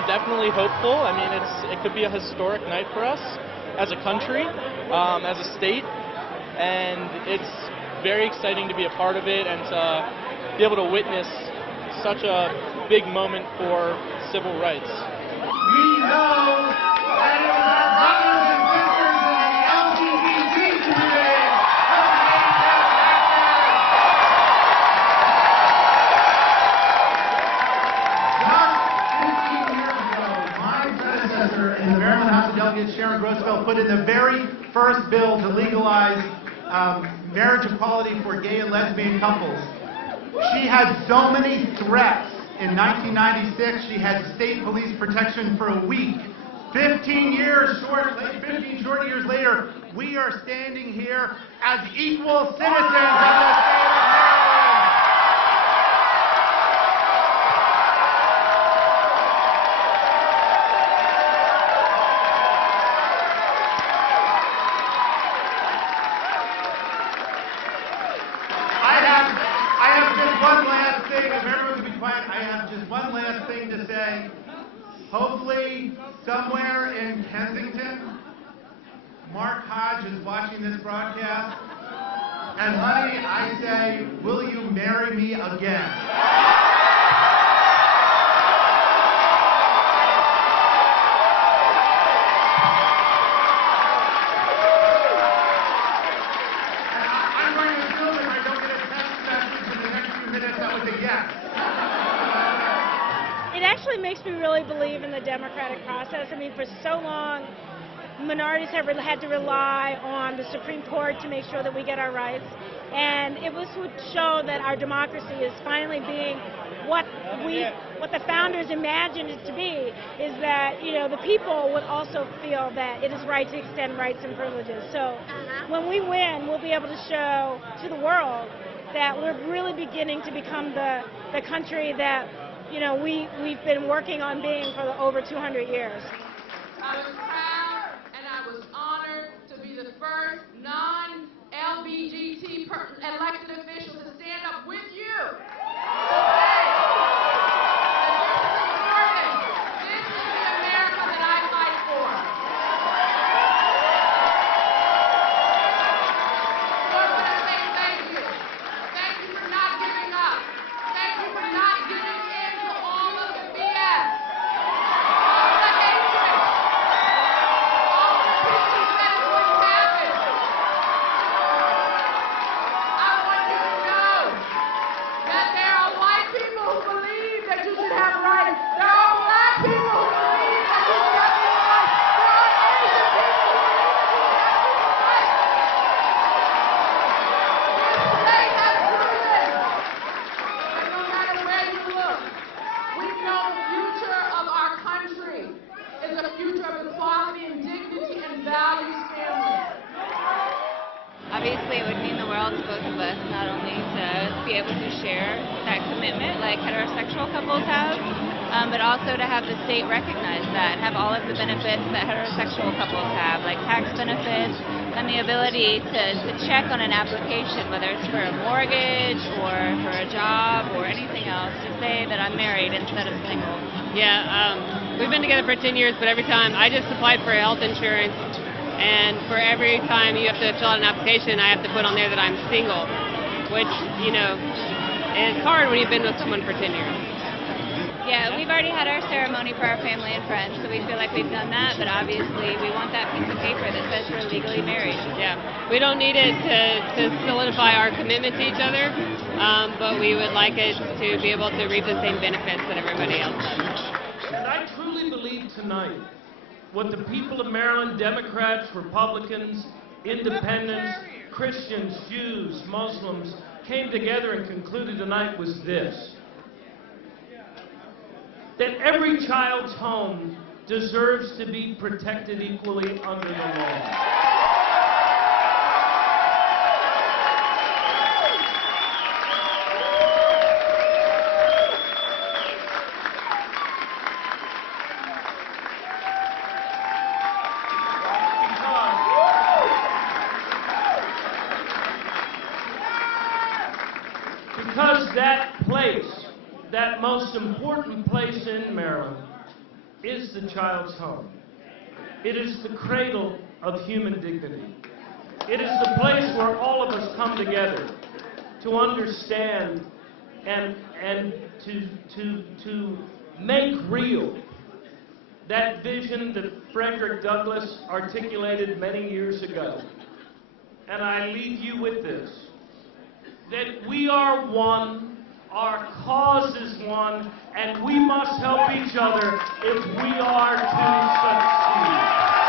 I'm definitely hopeful. I mean, it could be a historic night for us as a country, as a state, and it's very exciting to be a part of it and to be able to witness such a big moment for civil rights. We know that it was our brothers and sisters in the LGBT community who made this happen. Just 15 years ago, my predecessor in the Maryland House of Delegates, Sharon Grossfeld, put in the very first bill to legalize marriage equality for gay and lesbian couples. She had so many threats. In 1996, she had state police protection for a week. 15 short years later, we are standing here as equal citizens of the state of Maryland. I have just one last thing. If everyone could be quiet, I have just one last thing to say. Hopefully, somewhere in Kensington, Mark Hodge is watching this broadcast. And honey, I say, will you marry me again? It actually makes me really believe in the democratic process. I mean, for so long, minorities have had to rely on the Supreme Court to make sure that we get our rights. And it would show that our democracy is finally being what the founders imagined it to be, is that, you know, the people would also feel that it is right to extend rights and privileges. So when we win, we'll be able to show to the world that we're really beginning to become the country that, you know, we've been working on being for over 200 years. I was proud and I was honored to be the first non-LGBT elected official to stand up with you today. This is the America that I fight for. So I want to say thank you. Thank you for not giving up. Thank you for not giving in to all of the BS. All the hatred. All the people who said it wouldn't happen. I want you to know that there are white people who believe that you should have rights. There are black people who believe that you should have equal rights. There are Asian people who believe that you should have equal rights. This state has proven that no matter where you look, we know the future of our country is a future of equality and dignity and values families. Obviously, it would mean the world to both of us, not only to be able to share that commitment like heterosexual couples have, but also to have the state recognize that and have all of the benefits that heterosexual couples have, like tax benefits and the ability to check on an application, whether it's for a mortgage or for a job or anything else, to say that I'm married instead of single. Yeah, we've been together for 10 years, but every time I just applied for health insurance, and for every time you have to fill out an application, I have to put on there that I'm single, which, you know, is hard when you've been with someone for 10 years. Yeah, we've already had our ceremony for our family and friends, so we feel like we've done that, but obviously we want that piece of paper that says we're legally married. Yeah, we don't need it to solidify our commitment to each other, but we would like it to be able to reap the same benefits that everybody else does. And I truly believe tonight what the people of Maryland, Democrats, Republicans, Independents, Christians, Jews, Muslims, came together and concluded tonight was this: that every child's home deserves to be protected equally under the law. Because that place, that most important place in Maryland, is the child's home. It is the cradle of human dignity. It is the place where all of us come together to understand and to make real that vision that Frederick Douglass articulated many years ago. And I leave you with this, that we are one, our cause is one, and we must help each other if we are to succeed.